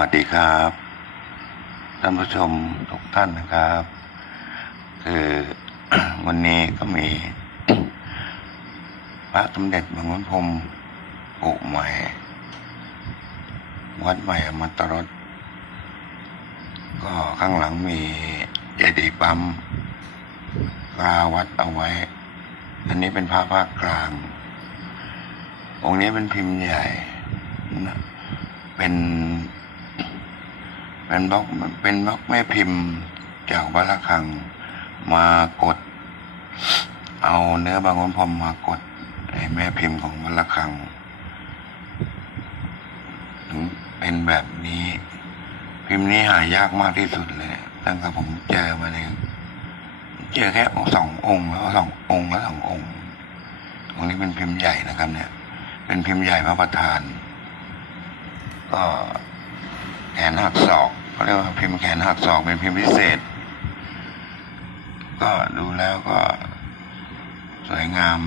วัสดีครับท่านผู้ชมทุกท่านนะครับ คือวันนี้ก็มีพระสมเด็จบางขุนพรมปุใหม่ วัดใหม่อมตรสก็ข้างหลังมีเจดีย์ปั๊มกราวัดเอาไว้ อันนี้เป็นพระภาคกลาง องค์นี้เป็นพิมพ์ใหญ่ เป็น เป็นบล็อกเป็นบล็อกแม่พิมพ์จากวัดระฆังมากด เอาเนื้อบางคนพรมมากดไอ้แม่พิมพ์ของวัดระฆังถึงเป็นแบบนี้ พิมพ์นี้หายากมากที่สุดเลยตั้งแต่ผมเจอมาเลยเจอแค่สององค์แล้วสององค์แล้วสององค์องค์นี้เป็นพิมพ์ใหญ่นะครับ เนี่ย เป็นพิมพ์ใหญ่พระประธาน ก็ แขนหักศอกเขาเรียกว่าพิมพ์แขนหักศอกเป็นพิมพ์พิเศษ ก็ดูแล้วก็สวยงาม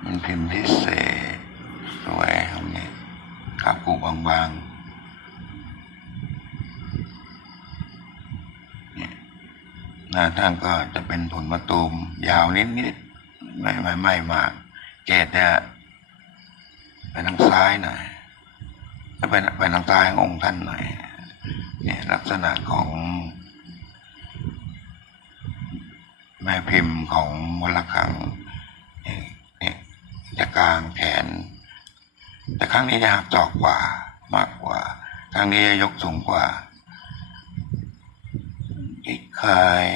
เป็นพิมพ์พิเศษ สวยครับนี่ครับกูบางๆเนี่ยหน้าท่านก็จะเป็นผลมะตูมยาวนิดๆไม่ไม่ไม่มาก เกตเนี่ยไปทางซ้ายหน่อย ไปไปทางซ้ายององค์ท่านหน่อยเนี่ยลักษณะของ แม่พิมพ์ของวลคังเนี่ยเนี่ยจะกลางแขน แต่ครั้งนี้จะหักจอกกว่ามากกว่าครั้งนี้จะยกสูงกว่า อีกคาย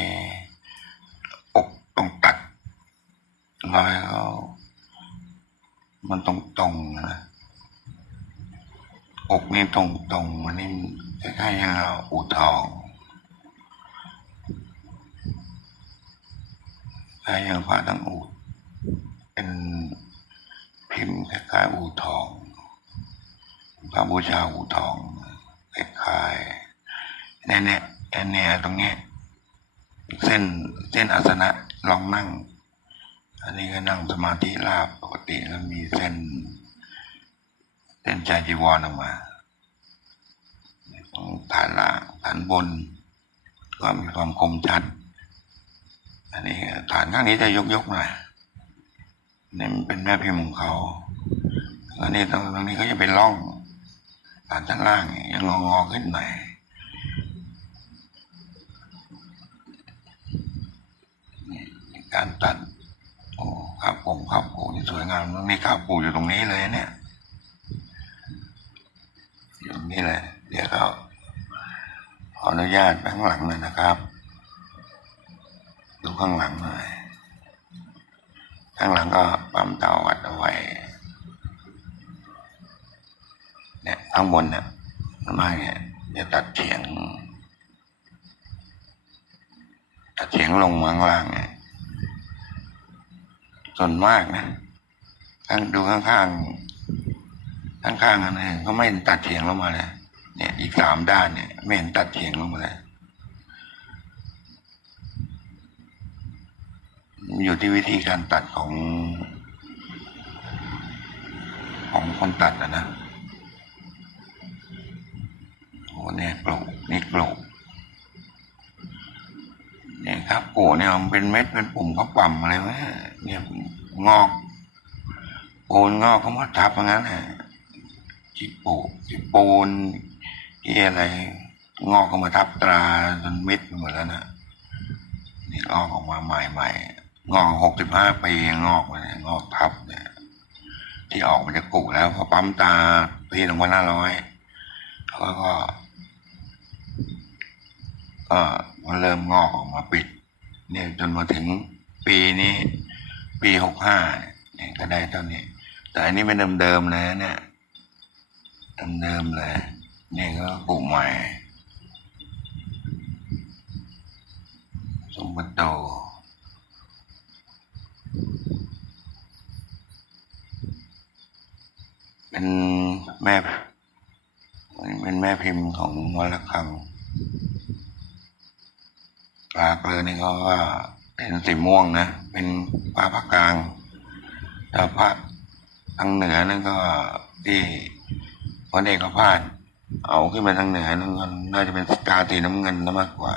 อกตรงตัดรอยเขามันตรงตรงๆนะ อกนี่ตรงตรงมันนี่คล้ยๆอย่างเราอูทองคล้ยอย่างพระทั้งอูดเป็นพิมพ์คล้ายๆอูทองพระบูชาอูทองคล้ายๆเนี่ยเนี่ยอันเนี่ยตรงเนี้ยเส้นเส้นอาสนะลองนั่ง อันนี้ก็นั่งสมาธิราบปกติแล้วมีเส้น เส้นใจจีวรออกมาของฐานล่างฐานบน ก็มีความคมชัด อันนี้ฐานข้างนี้จะยกยกหน่อยนี่มันเป็นแม่พิมพ์ของเขาอันนี้ตรงตรงนี้เขาจะเป็นร่องฐานด้านล่างยังงองอๆขึ้นหน่อยการตัดโอ้ข้าวโป่งข้าวป่งนี่สวยงามแล้วนี่ข้าวปูอยู่ตรงนี้เลยเนี่ย อยู่ตรงนี้เลยเดี๋ยวก็ขออนุญาตข้างหลังหน่อยนะครับ ดูข้างหลังหน่อย ข้างหลังก็ปั๊มเตาวัดเอาไว้เนี่ยข้างบนเนี่ยไม่เนี่ยจะตัดเฉียงตัดเฉียงลงมาข้างล่างเนี่ยส่วนมากนะข้างดูข้างข้ ข้างข้างๆอันนี้เขาไม่เห็นตัดเฉียงลงมาเลยเนี่ย อีกสามด้านเนี่ย ไม่เห็นตัดเฉียงลงมาเลยอยู่ที่วิธีการตัดของ ของคนตัดนะนะโอ้เนี่ยปลูกนี่ปลูกเนี่ยครับโอ้เนี่ยมันเป็นเม็ดเป็นปุ่มเขาปั่มอะไรวะเนี่ยงอกโปูนงอกเขามาทับอย่างนั้นแหละ จีปูจีปูนที่อะไร งอกเขามาทับตราจนเม็ดหมดแล้วนะนี่งอกออกมาใหม่ๆงอกหกสิบห้าปีงอกมาเนี่ยงอกทับเนี่ยที่ออกมาจากกุแล้วพอปั๊มตาปีหนึ่งพันห้าร้อยเขาก็ก็มันเริ่มงอกออกมาปิด เนี่ยจนมาถึงปีนี้ ปีหกห้าเนี่ยก็ได้เท่านี้ แต่อันนี้เป็นเดิมๆเลยนะเนี่ย เดิมๆเลย นี่ก็ปลูกใหม่สมบัติโตเป็นแม่เป็นแม่พิมพ์ของวัดระฆังปลาเกลือนี่เขาก็เป็นสีม่วงนะ เป็นปลาภาคกลางแต่ภาคทางเหนือนั่นก็ที่ พระเอกพาดเอาขึ้นมาทางเหนือนั่นก็น่าจะเป็นกาตีน้ำเงินนะมากกว่า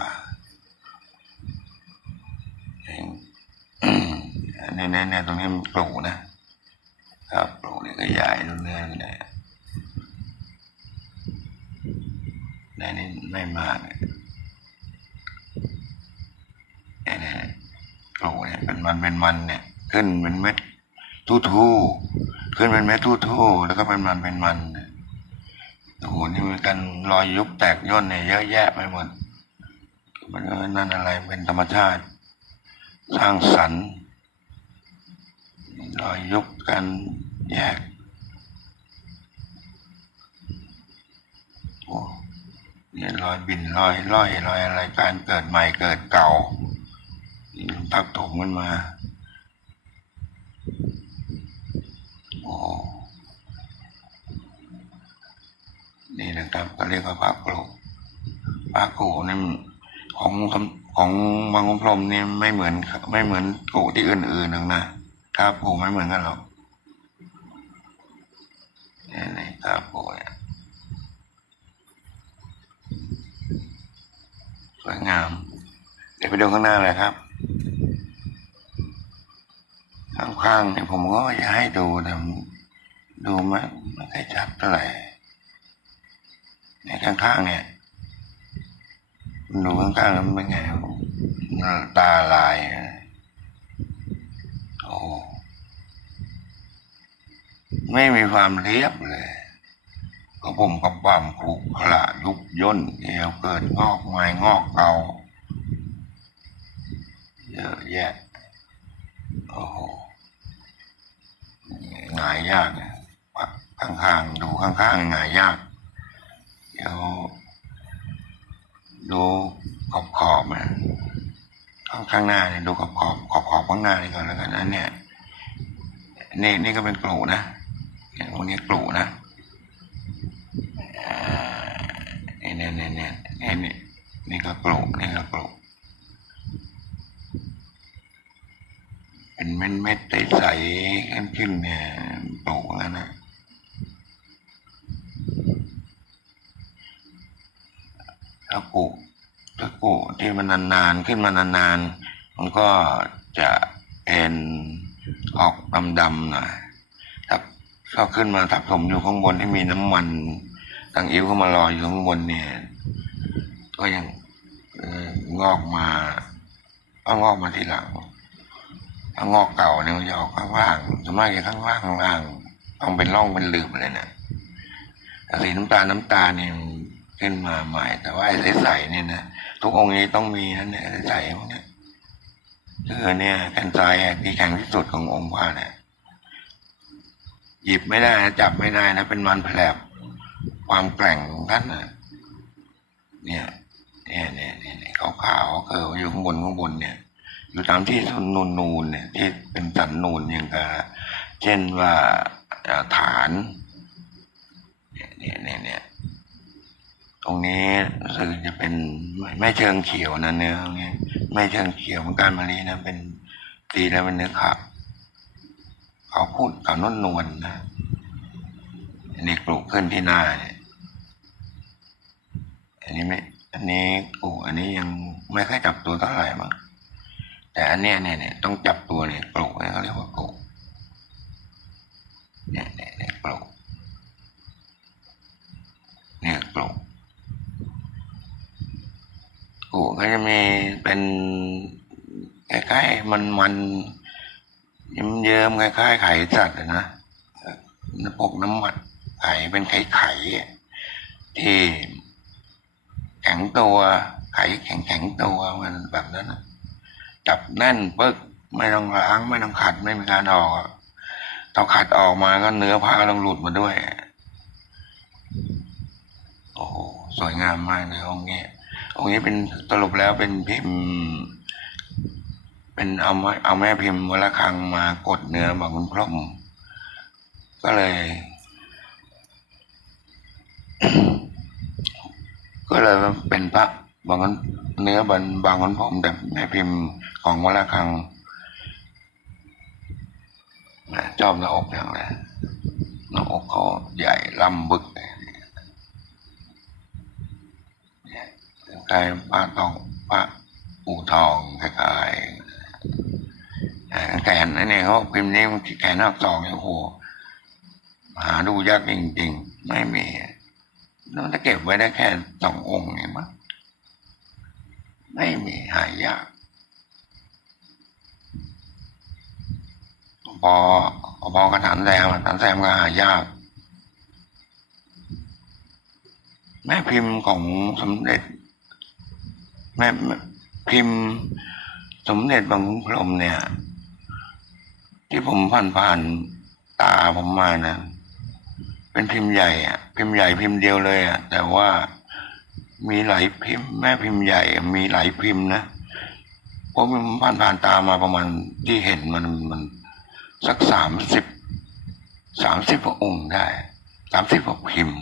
ในในในตรงนี้มันปลูกนะครับปลูกนี่ก็ใหญ่ดูเนื้อนี่นะในนี้ไม่มากเนี่ยนี่ปลูกเนี่ยเป็นมันเป็นมันเนี่ย ขึ้นเป็นเม็ดทู่ทู่ๆขึ้นเป็นเม็ดทู่ทู่ๆแล้วก็เป็นมันเป็นมันเนี่ย โอ้โหนี่มีกันรอยยุบแตกย่นเนี่ยเยอะแยะไปหมดมันนั่นอะไรเป็นธรรมชาติ สร้างสรรค์รอยยุบกันแยกโอ้เนี่ยรอยบินรอยร้อยรอยอะไรการเกิดใหม่เกิดเก่าทับถมกันมาโอ้ นี่นะครับ ก็เรียกว่าพระกรพระกรนี่นของของบางขุนพรมนี่ไม่เหมือนไม่เหมือนโกูที่อื่นๆหรอกนะครับกูไม่เหมือนกันหรอกนี่นี่ครับกูเนี่ยสวยงาม เดี๋ยวไปดูข้างหน้าเลยครับข้างๆเนี่ยผมก็จะให้ดูแต่ดูไม่ไม่ค่อยชัดเท่าไหร่ ในข้างๆเนี่ยดูข้างๆแล้วมันเป็นไงตาลายโอ้ไม่มีความเรียบเลยก็ผมกับบ้ามขรุขระยุบย่นเอวเกิดงอกไม้งอกเกาเยอะแยะโอ้โหหงายยากข้างๆดูข้างๆหงายยาก เดี๋ยว ดูขอบขอบนะข้างข้างหน้าเนี่ยดูขอบขอบขอบขอบข้างหน้านี่ก่อนแล้วกันนะเนี่ยนี่นี่ก็เป็นกลูนะเนี่ยพวกนี้กลูนะอ่าเนี่ยเนี่ยเนี่ยเนี่ยเนี่ยนี่นี่ก็กลูนี่ก็กลูเป็นเม็ดเม็ดใสๆขึ้นขึ้นๆเนี่ยปลูกแล้วนะ ถ้าปลูกถ้าปลูกที่มันนานๆขึ้นมานานๆมันก็จะเป็นออกดำๆหน่อยถ้าถ้าขึ้นมาทับถมอยู่ข้างบนที่มีน้ำมันตังอิ้วเข้ามาลอยอยู่ข้างบนเนี่ยก็ยังงอกมาเอางอกมาทีหลังถ้างอกเก่าเนี่ยมันจะออกข้างล่างส่วนมากจะข้างล่างข้างล่างต้องเป็นร่องเป็นหลืบเลยเนี่ยสีน้ำตาลน้ำตาลเนี่ย ขึ้นมาใหม่ แต่ว่าไอ้ใสๆเนี่ยนะทุกองค์นี้ต้องมีนั่นเนี่ยใสๆพวกนี้คือเนี่ยแกันทรายที่แข็งที่สุดขององค์พระเนี่ยหยิบไม่ได้นะจับไม่ได้นะเป็นมันแผลบความแกร่งของท่านนะเนี่ยเนี่ยเนี่ยเนี่ยเนี่ยขาวๆเอออยู่ข้างบนข้างบนเนี่ย อยู่ตามที่นูนนูนๆเนี่ย ที่เป็นสันนูนอย่างกับเช่นว่าฐาน เนี่ยเนี่ยเนี่ย รงนี้จะเป็นไม่เชิงเขียวนะเนื้อตรงนี้ไม่เชิงเขียวเหมือนการมารีนะเป็นตีแล้วเป็นเนื้อขาวเขาพูดเขานุ่นนวลนะอันนี้ปลูกขึ้นที่หน้าเนี่ยอันนี้ไม่อันนี้ปลูกอันนี้ยังไม่ค่อยจับตัวเท่าไหร่มั้งแต่อันเนี้ยเนี่ยเนี่ยต้องจับตัวเนี่ยปลูกเนี่ยเขาเรียกว่าปลูกเนี่ยเนี่ยเนี่ยปลูกเนี่ยปลู กูก็จะมีเป็นคล้ายๆมันมันเยิ้มเยิ้มคล้ายๆไข่สัตว์นะน้ำปกน้ำมันไข่เป็นไข่ไข่ที่แข็งตัวไข่แข็งแข็งตัวมันแบบนั้นจับแน่นปึ๊กไม่ต้องล้างไม่ต้องขัดไม่มีการออกต้องขัดออกมาก็เนื้อผ้าก็ต้องหลุดมาด้วย โอ้โหสวยงามมากเลยองค์นี้ องค์นี้เป็นสรุปแล้วเป็นพิมพ์ เป็นเอาเอาแม่พิมพ์วรคังมากดเนื้อบางคุณพรหมก็เลย ก็เลยเป็นพระบางคนเนื้อบางบางคนผมแต่แม่พิมพ์ของวรคังจอมหน้าอกอย่างไรหน้าอกเขาใหญ่ลำบึก คล้ายพระทองพระอู่ทองคล้ายๆแขนอันนี้เขาพิมพ์นี้มันแขนหักสองเนี่ยโอ้โหหาดูยากจริงๆ ไม่มีน่าจะเก็บไว้ได้แค่สององค์เนี่ยมั้งไม่มีหายากพอพอกระถานแซมอะฐานแซมก็หายากแม่พิมพ์ของสมเด็จ แม่พิมพ์สมเด็จบางขุนพรมเนี่ย ที่ผมผ่านผ่านตาผมมานะเป็นพิมพ์ใหญ่อะพิมพ์ใหญ่พิมพ์เดียวเลยอะแต่ว่ามีหลายพิมพ์ แม่พิมพ์ใหญ่ มีหลายพิมพ์นะผมผ่านผ่านตามาประมาณที่เห็นมันมันสักสามสิบสามสิบองค์ได้สามสิบกพิมพ์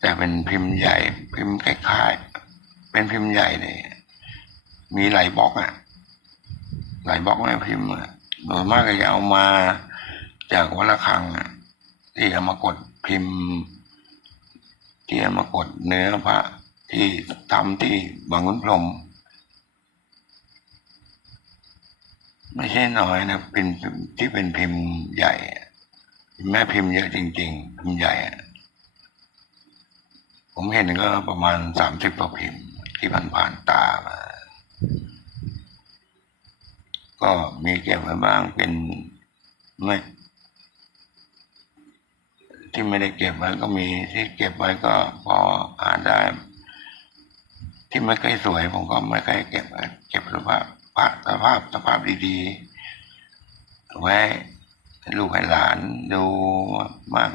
แต่เป็นพิมพ์ใหญ่พิมพ์คล้ายๆ เป็นพิมพ์ใหญ่เลย มีหลายบล็อกอะ หลายบล็อกแม่พิมพ์อะโดยมากก็จะเอามาจากวัดระฆังอะที่เอามากดพิมพ์ ที่เอามากดเนื้อพระที่ทำที่บางขุนพรมไม่ใช่น้อยนะเป็นที่เป็นพิมพ์ใหญ่ แม่พิมพ์เยอะจริง ๆ พิมพ์ใหญ่ ผมเห็นก็ประมาณสามสิบกว่าพิมพ์ ที่ผ่านผ่านๆตามา ก็มีเก็บไว้บ้างเป็นไม่ที่ไม่ได้เก็บไว้ก็มีที่เก็บไว้ก็พออ่านได้ ที่ไม่ค่อยสวยผมก็ไม่ค่อยเก็บเก็บสภาพสภาพสภาพดีๆไว้ลูกให้หลานดูมาก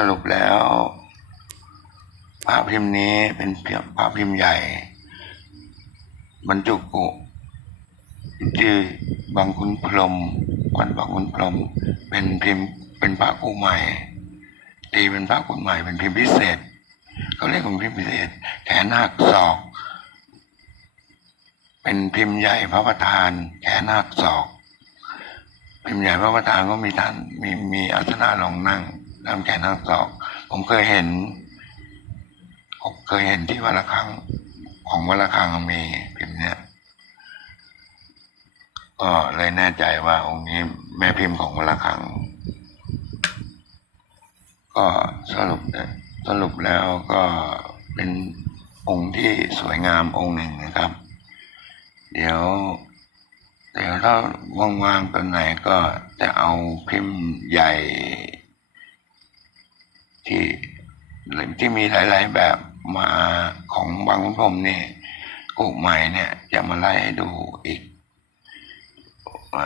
สรุปแล้วภาพพิมพ์นี้เป็นเพียงภาพพิมพ์ใหญ่ บรรจุกุที่บางคุณพรหมวัดบางคุณพรหมเป็นพิมพ์เป็นพระกูใหม่ตีเป็นพระกุณใหม่เป็นพิมพ์พิเศษเขาเรียกว่าพิมพ์พิเศษแขนหักศอก เป็นพิมพ์ใหญ่พระประธาน แขนหักศอกพิมพ์ใหญ่พระประธานก็มีท่านมีมีอาสนะรองนั่ง ทำแขนหักศอกผมเคยเห็นผมเคยเห็นที่วัดละครังของวัดละครังมีพิมพ์เนี้ยก็เลยแน่ใจว่าองค์นี้แม่พิมพ์ของวัดละครังก็สรุปสรุปแล้วก็เป็นองค์ที่สวยงามองค์หนึ่งนะครับ เดี๋ยว เดี๋ยวถ้าว่างๆตอนไหนก็จะเอาพิมพ์ใหญ่ ที่ที่มีหลาย ๆ แบบมาของบางขุนพรมนี่กุใหม่เนี่ยจะมาไล่ให้ดูอีกอ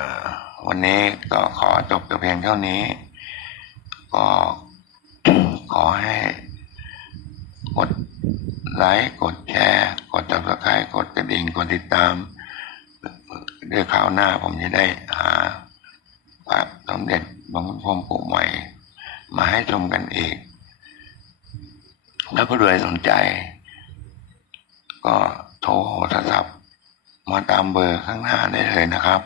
วันนี้ก็ขอจบแต่เพียงเท่านี้ ก็ขอให้กดไลค์กดแชร์กด subscribe กดกระดิ่งกดติดตามดี๋ยวคราวหน้าผมจะได้หาพระสมเด็จบางขุนพรหมปู่ใหม่ มาให้ชมกันอีก แล้วผู้ใดสนใจ ก็โทรโทรศัพท์มาตามเบอร์ข้างหน้าได้เลยนะครับ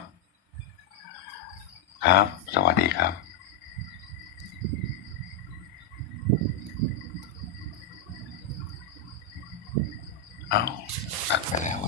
ครับ สวัสดีครับเอาตัดไปแล้ว